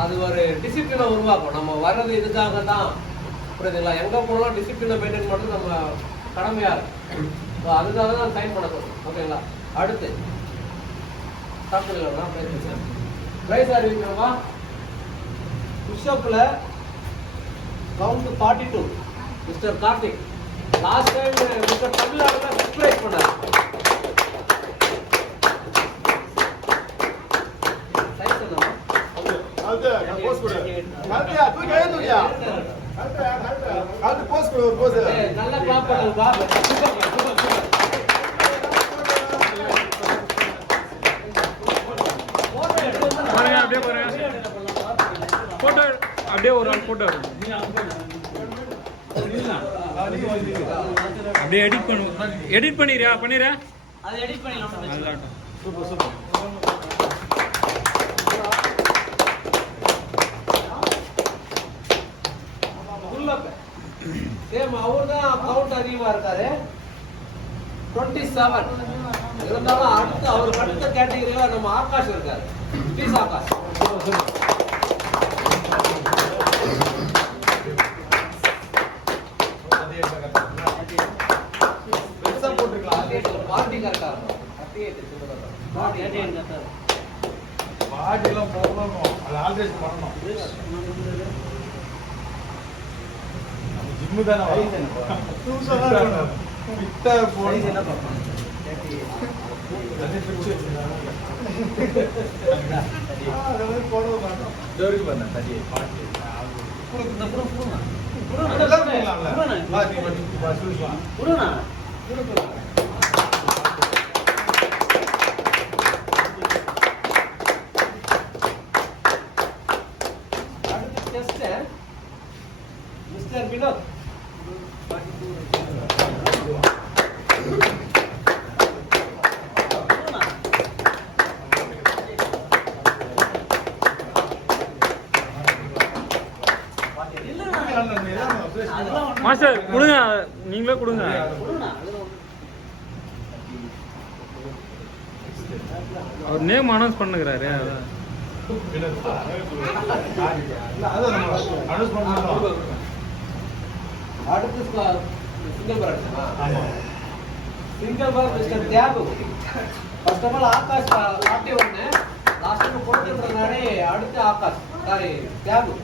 அது ஒரு டிசிப்ளினை உருவாக்கும். நம்ம வர்றது இதுக்காக தான், புரியுதுங்களா? எங்கே போனாலும் டிசிப்ளினை மெயின்டைன் பண்ணுறது நம்ம கடமையாக இருக்கும். ஸோ அதுக்காக தான் சைன் பண்ண சொல்லுவோம். ஓகேங்களா? அடுத்து ஸ்டார்ட் பண்ணிடலாம். ப்ரைஸ் அறிவிக்கிறோமா? புஷ்அப்பில் count 42 mister Karthik. Last time mister தமிழ்நாடுல சர்ப்ரைஸ் பண்ணார். சைஸ் என்னமா? அது போஸ்ட் கொடு. கரெக்ட்டா தூக்கி எழுதுறியா? கரெக்ட்டா போஸ்ட் கொடு. போஸ்ட். நல்ல கிளாப் பண்ணுங்க. பாருங்க, அப்படியே பாருங்க. போட்டோ அப்படியே ஒரு ஆள் போட்டோ அப்படியே எடிட் பண்ணிடுறியா? பண்ணிடுறா, அதை எடிட் பண்ணிடலாம். அதுதான். Super super. சேம் அவர் தான் கவுண்ட் அதிகமா இருக்காரு, 27. இருந்தாலும் அடுத்து அவருக்கு அடுத்த கேட்டகரியில நம்ம ஆகாஷ் இருக்காரு. ப்ளீஸ் ஆகாஷ். பார்ட்டி கரெக்டா இருக்கும். 38 பாடி எல்லாம் போகணும். அது ஆல்வேஸ் பண்ணணும். ஜிம்மு தான புதுசா இருக்கணும். பிட்ட போய் என்ன பண்ணணும்? அது பிச்சு அது போடுறது பண்ணணும். ஜோரி பண்ண தடியே பாட்டி. புடுங்க புடுங்க. அதெல்லாம் பண்ணலாம்ல. பாட்டி மட்டும் பாசுவா. புடுனா. அடுத்து டெஸ்ட் மிஸ்டர் வினோத். மாஸ்டர் கொடுங்க, நீங்களே கொடுங்க. அவர் நேம் அனௌன்ஸ் பண்ணுகிறாரு. அதான் அடுத்து single bar. Single bar mister Thiyagu. First of all Akash 41, last time போட்டுறதுனாலே அடுத்து Akash sorry Thiyagu.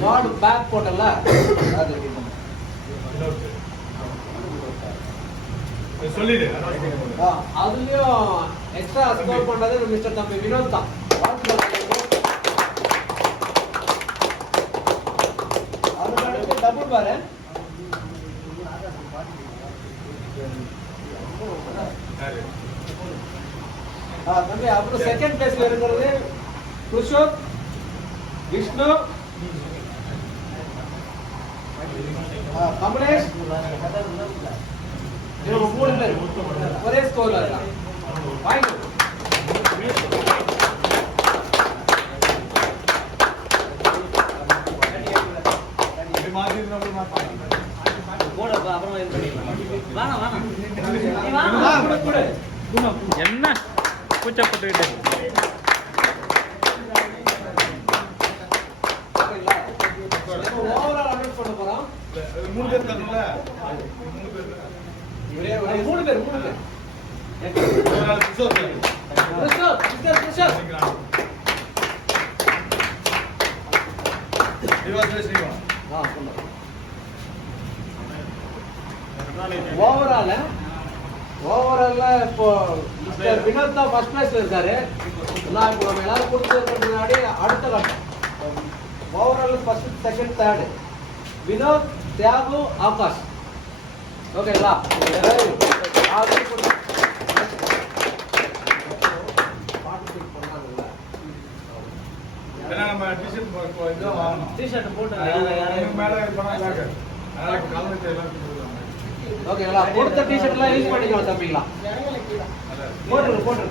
Squat back போட்டல அது சொல்லிடு. அதுலயும் எக்ஸ்ட்ரா ஸ்கோர் பண்றது மிஸ்டர் தம்பி வினோத் தான். அதுக்கு டபுள் பாரு. தம்பி அப்புறம் செகண்ட் பிளேஸ்ல இருக்கிறது குஷோக், விஷ்ணு, கமலேஷ். இவங்க 3 பேர் ஒரே ஸ்கோர்ல இருக்காங்க. என்ன கூச்சப்பட்டுக்கிட்டு ஓவரால் அனௌன்ஸ் பண்ண போறோம். 3 பேர் தானே? 3 பேர். ஓவரால்ல இப்போ மிஸ்டர் வினோத் தான் ஃபர்ஸ்ட் பிளேஸ்ல இருக்காரு. நான் இப்போ நம்ம எல்லாரும் கொடுத்துருக்கிறது முன்னாடி அடுத்த கட்டம் overall first, second, third Vinod, Thiyagu, Akash. ஓகேங்களா? டி-ஷர்ட் போட்டு மேல பண்ணாங்க. அதனால கலந்து எல்லாம் ஓகேங்களா? கொடுத்த டிஷர்ட் எல்லாம் யூஸ் பண்ணிக்கலாம் தம்பிங்களா. போட்டுருங்க.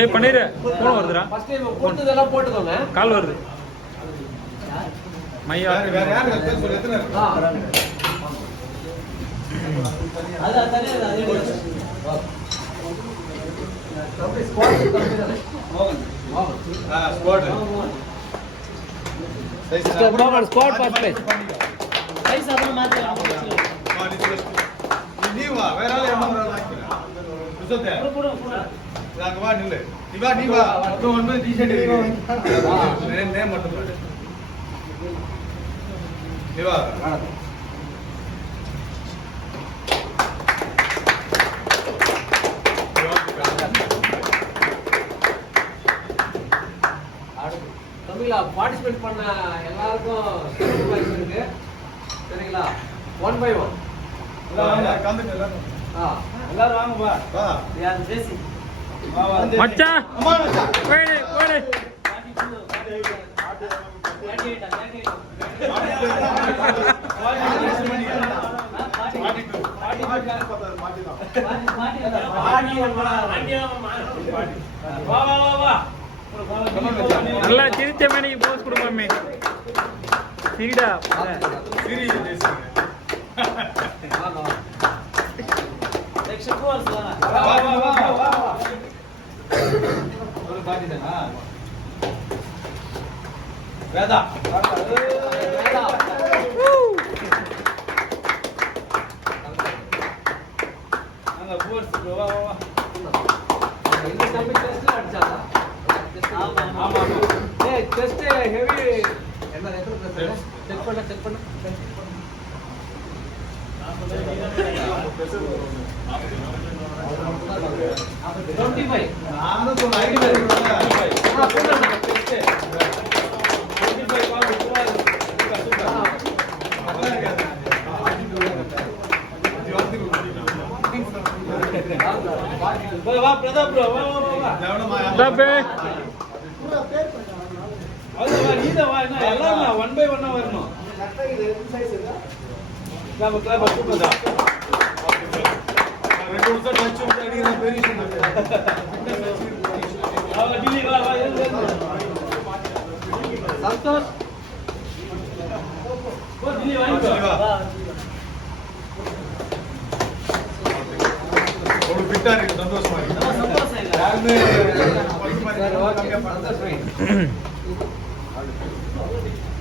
ஏய் பன்னீர் போன் வருதுடா. ஃபர்ஸ்ட் டைம் கொடுத்ததெல்லாம் போட்டுக்கோங்க. கால் வருது. மையா வேற யாரு பேர் சொல்லு எத்தனை இருக்கு? அதான் தனியா அது தம்பி ஸ்குவாட் தம்பி தானே. மோகன். ஸ்குவாட். மிஸ்டர் மோகன் ஸ்குவாட் பார்ட்டிசிபேட். சைஸ் அப்புறம் மாத்திக்கலாம். நீ வா வேற ஆளு என்ன பண்றாங்க வாங்கிக்கிறேன். சுத்தே. அங்க வா நில்லு. நீ வா. அப்புறம் ஒன் டி-ஷர்ட் இருக்கு. நேம் மட்டும் சொல்லு. நீ வா. தம்பிங்களா பார்ட்டிசிபேட் பண்ண எல்லாருக்கும் சர்ப்ரைஸ் இருக்கு. சரிங்களா? 1 by 1. காந்துட்டு எல்லாரும். எல்லாரும் வாங்க வா. வா. யார் பேசி மச்சான் அம்மா மச்சான். போடு போடு. நல்லா சிரிச்ச மாதிரி போஸ் கொடுப்பாமே. சிரிடா. சிரி வேதா அங்க போர்ஸ் வா வா வா. இந்த தம்பி டெஸ்ட்ல அடிச்சாரா? ஆமா ஆமா. ஏய் டெஸ்ட் ஹெவி என்ன எத்தனை டெஸ்ட்? செக் பண்ணு. 25. நானும் சொன்ன ஐடி இருக்கு. வா பிரதாப் ப்ரோ வா வா வா. தம்பி அவ்வளவு நீத வா என்ன எல்லாரும் 1 by 1 வரணும். கிளப் கிளப் சூப்பர்டா. ரெண்டு வருஷம் டச் விட்டு அடிக்கிற பெரிய விஷயம். அவ டிலி வா வா சந்தோஷ் ஓ டிலி வாங்கிக்கோ. வா ஒரு பிட்டா இருக்கு சந்தோஷமா இருக்கு. சந்தோஷம் இல்ல. யாருமே சரி ஓகே சந்தோஷ் ரைட்.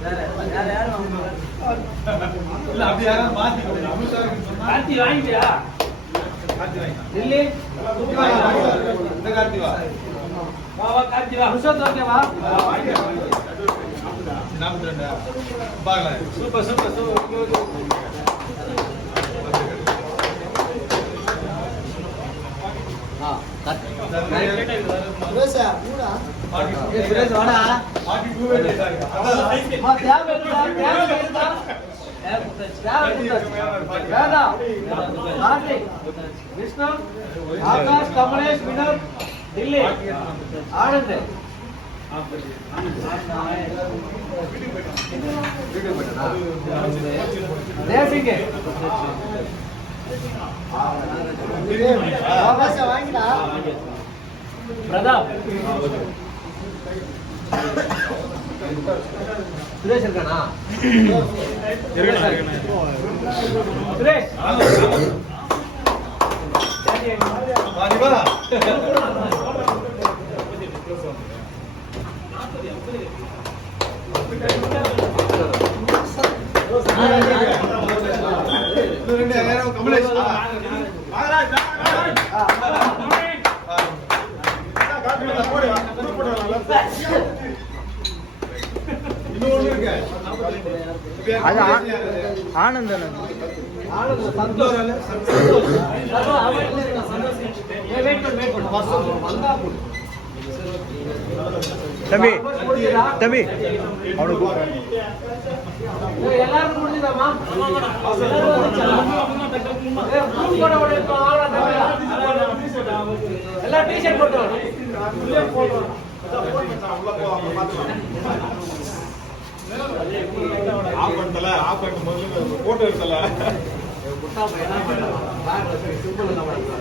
யார் இல்ல அப்படி யாராவது மாத்திக்கோங்க. அமிர்தாருக்கு சொன்னா கார்த்தி வாங்கிட்டியா? கார்த்தி வாங்கி. டில்லி இந்த கார்த்தி வா. வா வா கார்த்தி வா. புருஷோத் ஓகேவா? 42 பாக்கலாம். Super super super. சுரேஷ் வாடா. 42 வேண்டியதா இருக்கு. அதான் வேதா கார்த்திக் விஷ்ணு ஆகாஷ் கமலேஷ் வினோத் டில்லி ஆனந்த் தேசிங்க பிரதாப் சுரேஷ் இருக்கானா? சுரேஷ் வாடி வா. ரெண்டு யாரோ கமலேஷ் இன்னொன்னு இருக்கு. அது ஆனந்தன். ஆனந்த் சந்தோஷ் வெயிட் பண்ணு வந்தா போடு. தம்பி தம்பி அவனுக்கு எல்லாருக்கும் முடிஞ்சுதாமா? எல்லாம் டிஷர்ட் போட்டு ஆஃப் பண்ணல ஆஃப் பண்ண முதல்ல போட்டோ எடுத்தல என்ன பண்ணலாம் பேக்ல சரி சிம்பிள் என்ன பண்ணலாம்